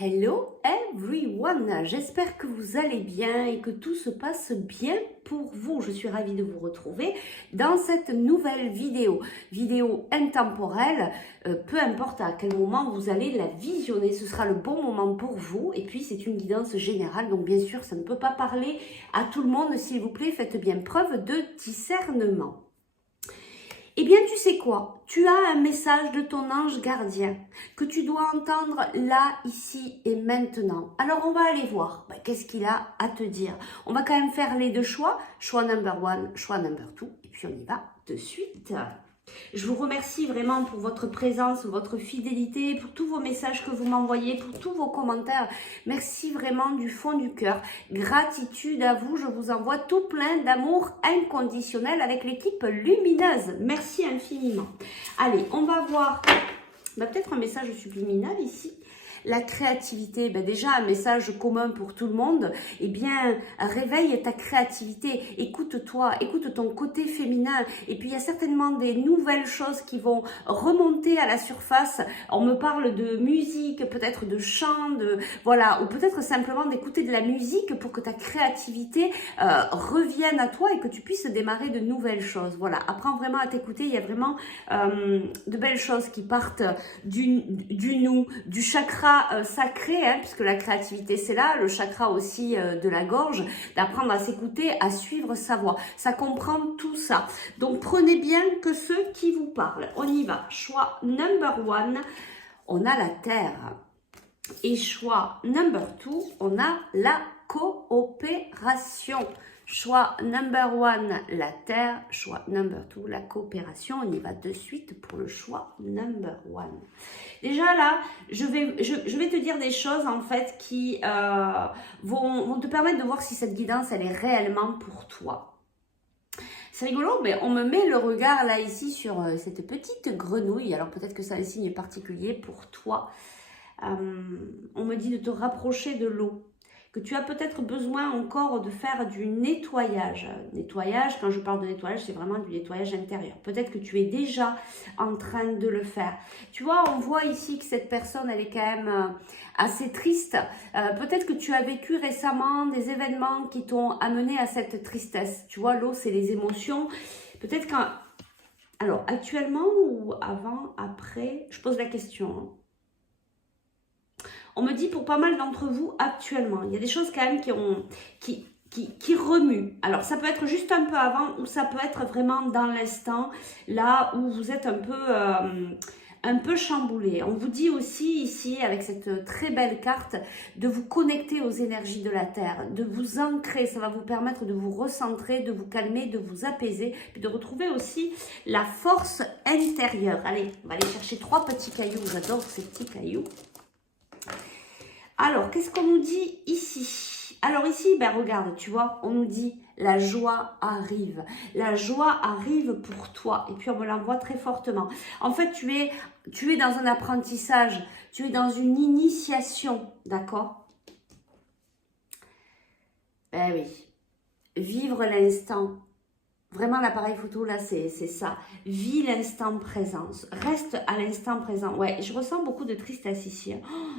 Hello everyone, j'espère que vous allez bien et que tout se passe bien pour vous. Je suis ravie de vous retrouver dans cette nouvelle vidéo intemporelle. Peu importe à quel moment vous allez la visionner, ce sera le bon moment pour vous. Et puis c'est une guidance générale, donc bien sûr ça ne peut pas parler à tout le monde. S'il vous plaît, faites bien preuve de discernement. Eh bien, tu sais quoi? Tu as un message de ton ange gardien que tu dois entendre là, ici et maintenant. Alors, on va aller voir qu'est-ce qu'il a à te dire. On va quand même faire les deux choix. Choix number one, choix number two. Et puis, on y va de suite. Je vous remercie vraiment pour votre présence, votre fidélité, pour tous vos messages que vous m'envoyez, pour tous vos commentaires. Merci vraiment du fond du cœur. Gratitude à vous. Je vous envoie tout plein d'amour inconditionnel avec l'équipe lumineuse. Merci infiniment. Allez, on va voir peut-être un message subliminal ici. La créativité, déjà un message commun pour tout le monde, eh bien réveille ta créativité, écoute-toi, écoute ton côté féminin, et puis il y a certainement des nouvelles choses qui vont remonter à la surface. On me parle de musique, peut-être de chant, voilà, ou peut-être simplement d'écouter de la musique pour que ta créativité revienne à toi et que tu puisses démarrer de nouvelles choses. Voilà, apprends vraiment à t'écouter, il y a vraiment de belles choses qui partent du nous, du chakra sacré, puisque la créativité c'est là, le chakra aussi de la gorge, d'apprendre à s'écouter, à suivre sa voix. Ça comprend tout ça. Donc prenez bien que ceux qui vous parlent. On y va. Choix number one, on a la terre. Et choix number two, on a la coopération. Choix number one, la terre. Choix number two, la coopération. On y va de suite pour le choix number one. Déjà là, je vais te dire des choses en fait qui vont te permettre de voir si cette guidance, elle est réellement pour toi. C'est rigolo, mais on me met le regard là ici sur cette petite grenouille. Alors peut-être que c'est un signe particulier pour toi. On me dit de te rapprocher de l'eau, que tu as peut-être besoin encore de faire du nettoyage. Nettoyage, quand je parle de nettoyage, c'est vraiment du nettoyage intérieur. Peut-être que tu es déjà en train de le faire. Tu vois, on voit ici que cette personne, elle est quand même assez triste. Peut-être que tu as vécu récemment des événements qui t'ont amené à cette tristesse. Tu vois, l'eau, c'est les émotions. Peut-être qu'en... Alors, actuellement ou avant, après, je pose la question, On me dit pour pas mal d'entre vous actuellement, il y a des choses quand même qui remuent. Alors ça peut être juste un peu avant ou ça peut être vraiment dans l'instant, là où vous êtes un peu chamboulé. On vous dit aussi ici avec cette très belle carte de vous connecter aux énergies de la terre, de vous ancrer. Ça va vous permettre de vous recentrer, de vous calmer, de vous apaiser, puis de retrouver aussi la force intérieure. Allez, on va aller chercher 3 petits cailloux. J'adore ces petits cailloux. Alors, qu'est-ce qu'on nous dit ici? Alors ici, regarde, tu vois, on nous dit la joie arrive. La joie arrive pour toi. Et puis, on me l'envoie très fortement. En fait, tu es dans un apprentissage. Tu es dans une initiation, d'accord? Oui. Vivre l'instant. Vraiment, l'appareil photo, là, c'est ça. Vis l'instant présent. Reste à l'instant présent. Ouais, je ressens beaucoup de tristesse ici.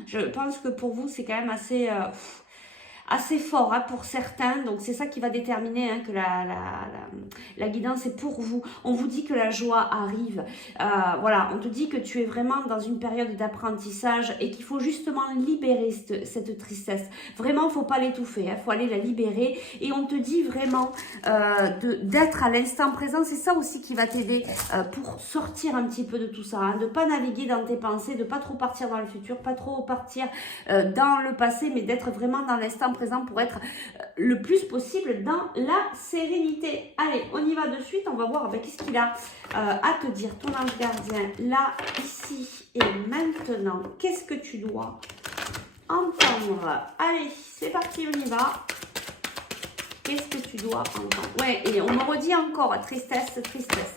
Je pense que pour vous, c'est quand même assez fort pour certains. Donc, c'est ça qui va déterminer que la guidance est pour vous. On vous dit que la joie arrive. Voilà, on te dit que tu es vraiment dans une période d'apprentissage et qu'il faut justement libérer cette tristesse. Vraiment, il ne faut pas l'étouffer. Il faut aller la libérer. Et on te dit vraiment d'être à l'instant présent. C'est ça aussi qui va t'aider pour sortir un petit peu de tout ça. De ne pas naviguer dans tes pensées, de ne pas trop partir dans le futur, pas trop partir dans le passé, mais d'être vraiment dans l'instant présent pour être le plus possible dans la sérénité. Allez, on y va de suite, on va voir qu'est-ce qu'il a à te dire, ton ange gardien, là, ici et maintenant. Qu'est-ce que tu dois entendre? Allez, c'est parti, on y va. Qu'est-ce que tu dois entendre? Ouais, et on me redit encore, tristesse, tristesse.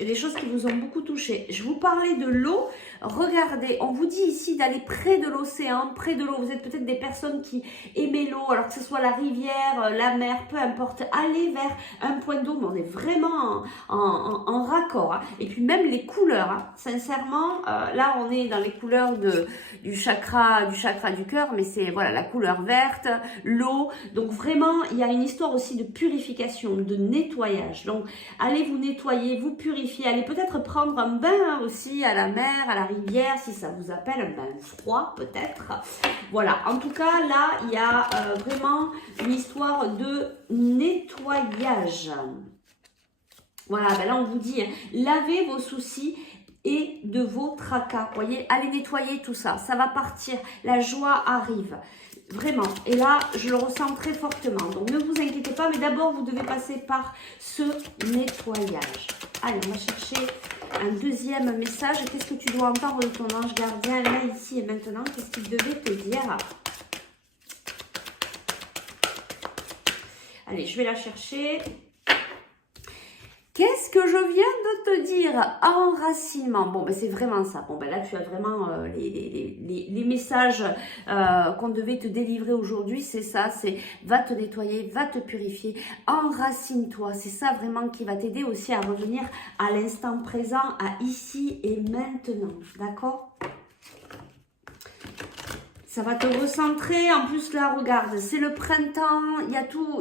Il y a des choses qui vous ont beaucoup touché. Je vous parlais de l'eau. Regardez, on vous dit ici d'aller près de l'océan, près de l'eau. Vous êtes peut-être des personnes qui aimaient l'eau, alors que ce soit la rivière, la mer, peu importe. Allez vers un point d'eau, mais on est vraiment en raccord. Hein. Et puis même les couleurs. Hein. Sincèrement, là on est dans les couleurs du chakra du cœur, mais c'est voilà la couleur verte, l'eau. Donc vraiment, il y a une histoire aussi de purification, de nettoyage. Donc allez vous nettoyer, vous purifier, allez peut-être prendre un bain aussi à la mer, à la rivière, si ça vous appelle, un bain froid peut-être. Voilà, en tout cas là, il y a vraiment une histoire de nettoyage. Voilà, ben là on vous dit, hein, lavez vos soucis et de vos tracas. Vous voyez, allez nettoyer tout ça, ça va partir, la joie arrive. Vraiment, et là, je le ressens très fortement. Donc, ne vous inquiétez pas, mais d'abord, vous devez passer par ce nettoyage. Allez, on va chercher un deuxième message. Qu'est-ce que tu dois entendre de ton ange gardien, là, ici et maintenant? Qu'est-ce qu'il devait te dire? Allez, je vais la chercher. Qu'est-ce que je viens de te dire? Enracinement. Bon, ben c'est vraiment ça. Bon, ben là, tu as vraiment les messages qu'on devait te délivrer aujourd'hui. C'est ça, c'est va te nettoyer, va te purifier. Enracine-toi. C'est ça vraiment qui va t'aider aussi à revenir à l'instant présent, à ici et maintenant. D'accord? Ça va te recentrer. En plus, là, regarde, c'est le printemps. Il y a tout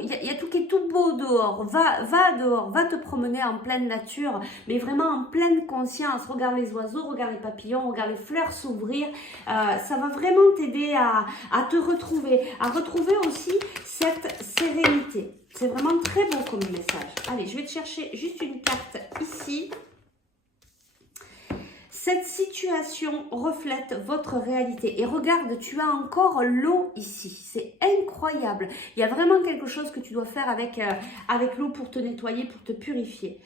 qui est tout beau dehors. Va dehors, va te promener en pleine nature, mais vraiment en pleine conscience. Regarde les oiseaux, regarde les papillons, regarde les fleurs s'ouvrir. Ça va vraiment t'aider à te retrouver, à retrouver aussi cette sérénité. C'est vraiment très beau comme message. Allez, je vais te chercher juste une carte ici. Cette situation reflète votre réalité. Et regarde, tu as encore l'eau ici. C'est incroyable. Il y a vraiment quelque chose que tu dois faire avec l'eau pour te nettoyer, pour te purifier.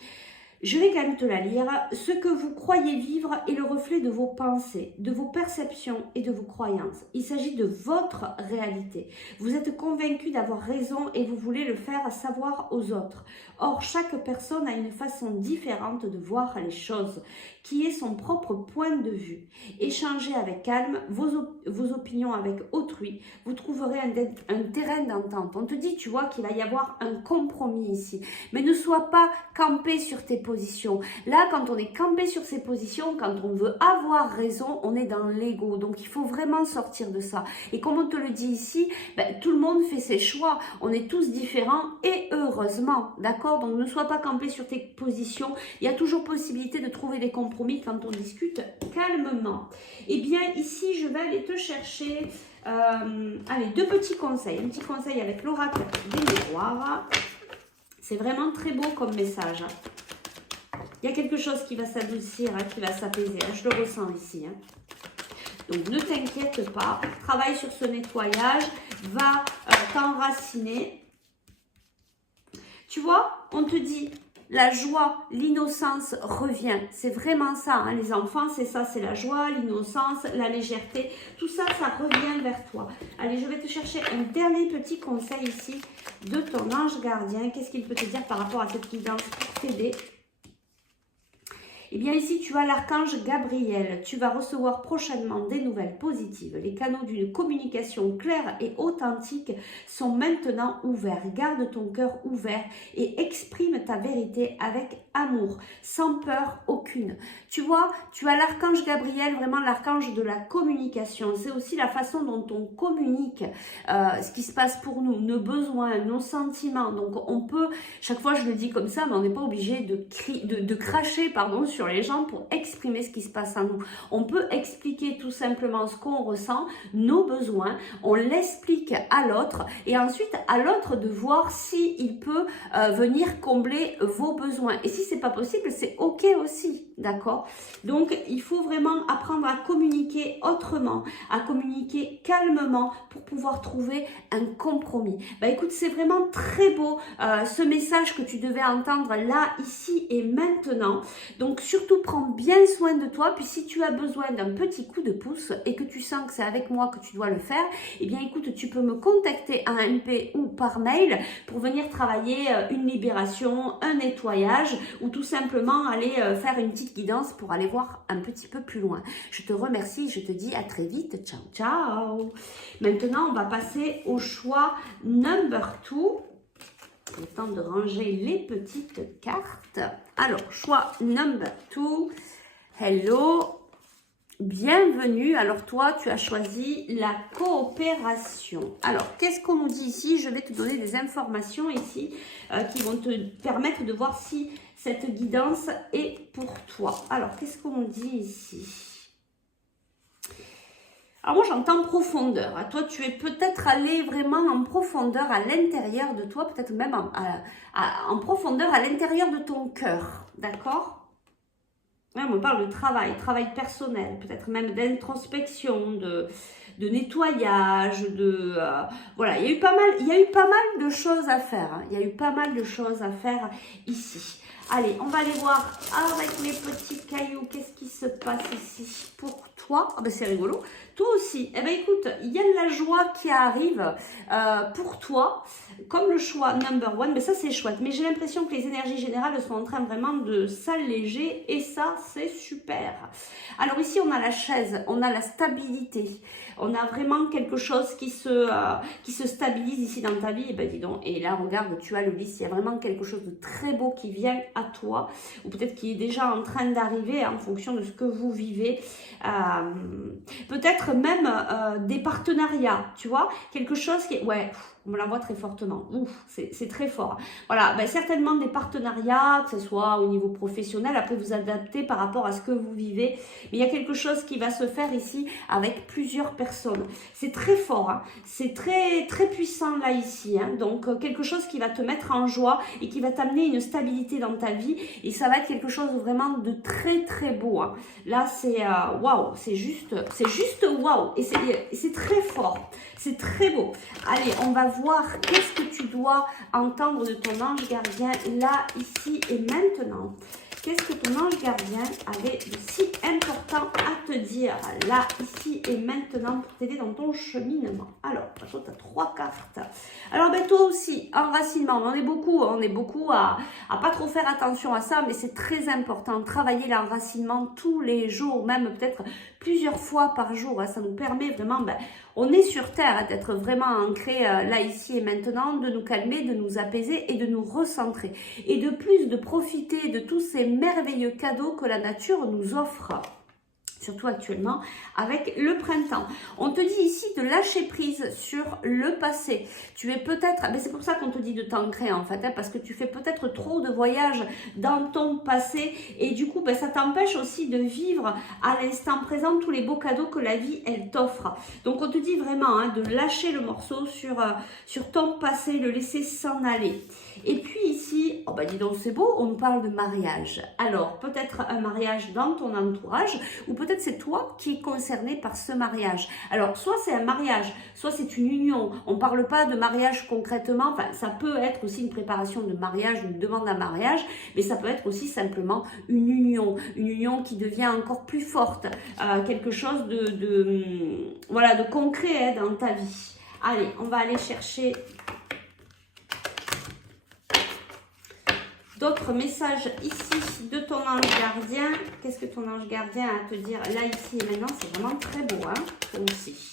Je vais quand même te la lire. Ce que vous croyez vivre est le reflet de vos pensées, de vos perceptions et de vos croyances. Il s'agit de votre réalité. Vous êtes convaincu d'avoir raison et vous voulez le faire savoir aux autres. Or, chaque personne a une façon différente de voir les choses, qui est son propre point de vue. Échangez avec calme vos opinions avec autrui. Vous trouverez un terrain d'entente. On te dit, tu vois, qu'il va y avoir un compromis ici. Mais ne sois pas campé sur tes positions. Là, quand on est campé sur ses positions, quand on veut avoir raison, on est dans l'ego. Donc, il faut vraiment sortir de ça. Et comme on te le dit ici, ben, tout le monde fait ses choix. On est tous différents et heureusement. D'accord? Donc, ne sois pas campé sur tes positions. Il y a toujours possibilité de trouver des compromis quand on discute calmement. Eh bien, ici, je vais aller te chercher allez, deux petits conseils. Un petit conseil avec l'oracle des miroirs. C'est vraiment très beau comme message. Il y a quelque chose qui va s'adoucir, hein, qui va s'apaiser. Hein, je le ressens ici. Hein. Donc, ne t'inquiète pas. Travaille sur ce nettoyage. Va t'enraciner. Tu vois, on te dit... La joie, l'innocence revient. C'est vraiment ça, hein, les enfants, c'est ça, c'est la joie, l'innocence, la légèreté. Tout ça, ça revient vers toi. Allez, je vais te chercher un dernier petit conseil ici de ton ange gardien. Qu'est-ce qu'il peut te dire par rapport à cette guidance pour t'aider? Eh bien ici, tu as l'archange Gabriel. Tu vas recevoir prochainement des nouvelles positives. Les canaux d'une communication claire et authentique sont maintenant ouverts. Garde ton cœur ouvert et exprime ta vérité avec amour, sans peur aucune. Tu vois, tu as l'archange Gabriel, vraiment l'archange de la communication. C'est aussi la façon dont on communique ce qui se passe pour nous, nos besoins, nos sentiments. Donc on peut, chaque fois je le dis comme ça, mais on n'est pas obligé de cracher pardon, sur les gens pour exprimer ce qui se passe en nous. On peut expliquer tout simplement ce qu'on ressent, nos besoins, on l'explique à l'autre et ensuite à l'autre de voir s'il peut venir combler vos besoins. Et si c'est pas possible, c'est ok aussi, d'accord? Donc il faut vraiment apprendre à communiquer autrement, à communiquer calmement pour pouvoir trouver un compromis. Bah écoute, c'est vraiment très beau ce message que tu devais entendre là, ici et maintenant. Donc surtout prends bien soin de toi. Puis si tu as besoin d'un petit coup de pouce et que tu sens que c'est avec moi que tu dois le faire, eh bien écoute, tu peux me contacter en MP ou par mail pour venir travailler une libération, un nettoyage ou tout simplement aller faire une petite guidance pour aller voir un petit peu plus loin. Je te remercie, je te dis à très vite. Ciao, ciao. Maintenant, on va passer au choix number 2. Le temps de ranger les petites cartes. Alors, choix number 2. Hello. Bienvenue. Alors, toi, tu as choisi la coopération. Alors, qu'est-ce qu'on nous dit ici? Je vais te donner des informations ici qui vont te permettre de voir si cette guidance est pour toi. Alors, qu'est-ce qu'on nous dit ici? Alors moi j'entends profondeur, toi tu es peut-être allé vraiment en profondeur à l'intérieur de toi, peut-être même en profondeur à l'intérieur de ton cœur, d'accord? Là, on me parle de travail personnel, peut-être même d'introspection, de nettoyage, voilà, il y a eu pas mal de choses à faire, hein. Il y a eu pas mal de choses à faire ici. Allez, on va aller voir avec les petits cailloux, qu'est-ce qui se passe ici pour toi. Ah ben c'est rigolo. Toi aussi, eh ben écoute, il y a de la joie qui arrive pour toi, comme le choix number 1, mais ça c'est chouette. Mais j'ai l'impression que les énergies générales sont en train vraiment de s'alléger et ça c'est super. Alors ici on a la chaise, on a la stabilité, on a vraiment quelque chose qui se stabilise ici dans ta vie. Et ben dis donc, et là regarde, tu as le lys, il y a vraiment quelque chose de très beau qui vient à toi, ou peut-être qui est déjà en train d'arriver en fonction de ce que vous vivez. Peut-être même des partenariats, tu vois, quelque chose qui est, ouais, on me l'envoie très fortement, ouf, c'est très fort. Voilà, ben, certainement des partenariats, que ce soit au niveau professionnel, après vous adaptez par rapport à ce que vous vivez, mais il y a quelque chose qui va se faire ici avec plusieurs personnes. C'est très fort, hein. C'est très, très puissant là ici, hein. Donc quelque chose qui va te mettre en joie et qui va t'amener une stabilité dans ta vie et ça va être quelque chose vraiment de très, très beau, hein. Là, c'est waouh, c'est juste waouh et c'est très fort, c'est très beau. Allez, on va voir qu'est-ce que tu dois entendre de ton ange gardien là, ici et maintenant. Qu'est-ce que ton ange gardien avait de si important à te dire là, ici et maintenant pour t'aider dans ton cheminement? Alors, tu as 3 cartes. Alors, ben, toi aussi, enracinement, on est beaucoup à pas trop faire attention à ça, mais c'est très important. Travailler l'enracinement tous les jours, même peut-être plusieurs fois par jour. Hein, ça nous permet vraiment, ben, on est sur Terre, hein, d'être vraiment ancré là, ici et maintenant, de nous calmer, de nous apaiser et de nous recentrer. Et de plus, de profiter de tous ces merveilleux cadeaux que la nature nous offre. Surtout actuellement avec le printemps. On te dit ici de lâcher prise sur le passé. Tu es peut-être, mais c'est pour ça qu'on te dit de t'ancrer en fait, hein, parce que tu fais peut-être trop de voyages dans ton passé et du coup ben, ça t'empêche aussi de vivre à l'instant présent tous les beaux cadeaux que la vie elle t'offre. Donc on te dit vraiment hein, de lâcher le morceau sur ton passé, le laisser s'en aller. Et puis ici, oh bah dis donc c'est beau, on nous parle de mariage. Alors peut-être un mariage dans ton entourage ou peut-être c'est toi qui es concerné par ce mariage. Alors soit c'est un mariage, soit c'est une union. On ne parle pas de mariage concrètement, enfin ça peut être aussi une préparation de mariage, une demande à mariage, mais ça peut être aussi simplement une union qui devient encore plus forte, quelque chose voilà, de concret hein, dans ta vie. Allez, on va aller chercher d'autres messages ici de ton ange gardien. Qu'est-ce que ton ange gardien a à te dire là, ici et maintenant? C'est vraiment très beau, hein, aussi.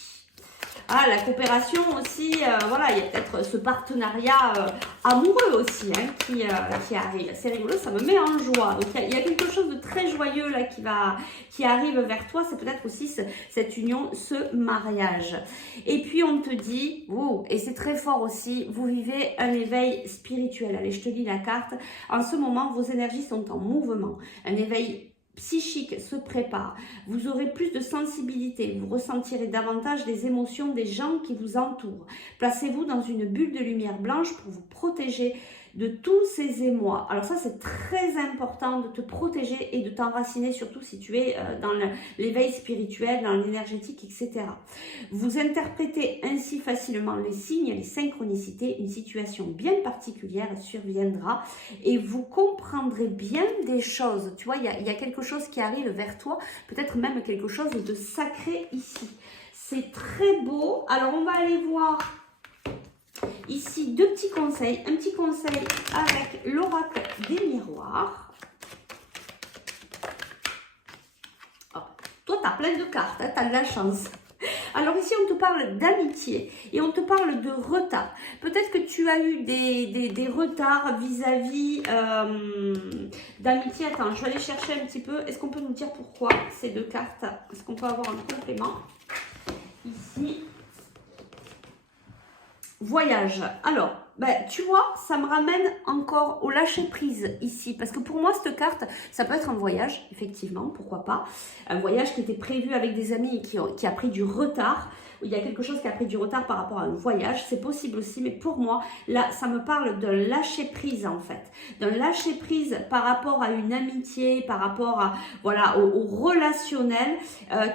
Ah, la coopération aussi, voilà, il y a peut-être ce partenariat amoureux aussi hein, qui arrive. C'est rigolo, ça me met en joie. Donc, il y a quelque chose de très joyeux là qui arrive vers toi. C'est peut-être aussi cette union, ce mariage. Et puis, on te dit, oh, et c'est très fort aussi, vous vivez un éveil spirituel. Allez, je te lis la carte. En ce moment, vos énergies sont en mouvement. Un éveil psychique se prépare, vous aurez plus de sensibilité, vous ressentirez davantage les émotions des gens qui vous entourent. Placez-vous dans une bulle de lumière blanche pour vous protéger de tous ces émois. Alors ça, c'est très important de te protéger et de t'enraciner, surtout si tu es dans l'éveil spirituel, dans l'énergétique, etc. Vous interprétez ainsi facilement les signes, les synchronicités. Une situation bien particulière surviendra et vous comprendrez bien des choses. Tu vois, il y a quelque chose qui arrive vers toi, peut-être même quelque chose de sacré ici. C'est très beau. Alors, on va aller voir ici deux petits conseils. Un petit conseil avec l'oracle des miroirs. Oh, toi, tu as plein de cartes, hein, tu as de la chance. Alors ici, on te parle d'amitié et on te parle de retard. Peut-être que tu as eu des retards vis-à-vis d'amitié. Attends, je vais aller chercher un petit peu. Est-ce qu'on peut nous dire pourquoi ces deux cartes? Est-ce qu'on peut avoir un complément? Ici, voyage. Alors, ben, tu vois, ça me ramène encore au lâcher prise ici. Parce que pour moi, cette carte, ça peut être un voyage, effectivement, pourquoi pas. Un voyage qui était prévu avec des amis et qui a pris du retard. Il y a quelque chose qui a pris du retard par rapport à un voyage. C'est possible aussi, mais pour moi, là, ça me parle d'un lâcher prise, en fait. D'un lâcher prise par rapport à une amitié, par rapport à, voilà, au relationnel,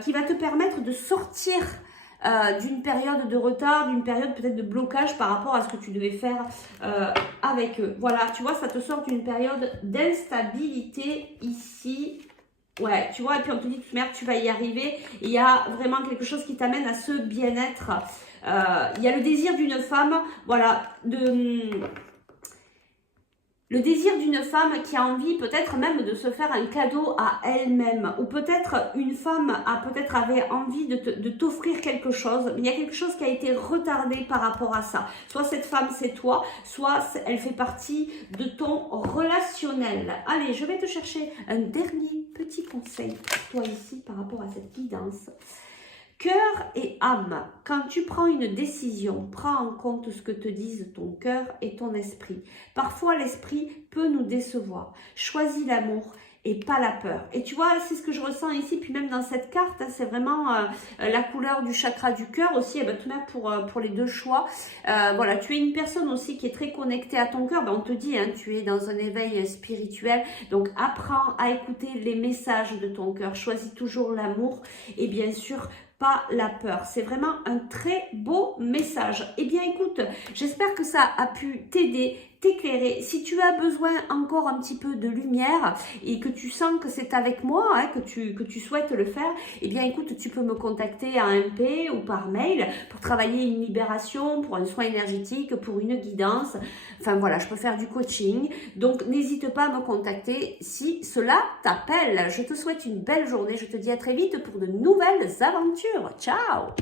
qui va te permettre de sortir d'une période de retard, d'une période peut-être de blocage par rapport à ce que tu devais faire avec eux. Voilà, tu vois, ça te sort d'une période d'instabilité ici. Ouais, tu vois, et puis on te dit, merde, tu vas y arriver. Il y a vraiment quelque chose qui t'amène à ce bien-être. Il y a le désir d'une femme, voilà, le désir d'une femme qui a envie peut-être même de se faire un cadeau à elle-même. Ou peut-être une femme avait envie de t'offrir quelque chose. Mais il y a quelque chose qui a été retardé par rapport à ça. Soit cette femme c'est toi, soit elle fait partie de ton relationnel. Allez, je vais te chercher un dernier petit conseil pour toi ici par rapport à cette guidance. Cœur et âme, quand tu prends une décision, prends en compte ce que te disent ton cœur et ton esprit. Parfois, l'esprit peut nous décevoir. Choisis l'amour et pas la peur. Et tu vois, c'est ce que je ressens ici, puis même dans cette carte, hein, c'est vraiment la couleur du chakra du cœur aussi, et ben, tout de même pour les deux choix. Voilà, tu es une personne aussi qui est très connectée à ton cœur, ben, on te dit, hein, tu es dans un éveil spirituel, donc apprends à écouter les messages de ton cœur, choisis toujours l'amour et bien sûr, pas la peur. C'est vraiment un très beau message. Eh bien, écoute, j'espère que ça a pu t'aider, t'éclairer. Si tu as besoin encore un petit peu de lumière et que tu sens que c'est avec moi, hein, que tu souhaites le faire, eh bien, écoute, tu peux me contacter en MP ou par mail pour travailler une libération, pour un soin énergétique, pour une guidance. Enfin, voilà, je peux faire du coaching. Donc, n'hésite pas à me contacter si cela t'appelle. Je te souhaite une belle journée. Je te dis à très vite pour de nouvelles aventures. Ciao!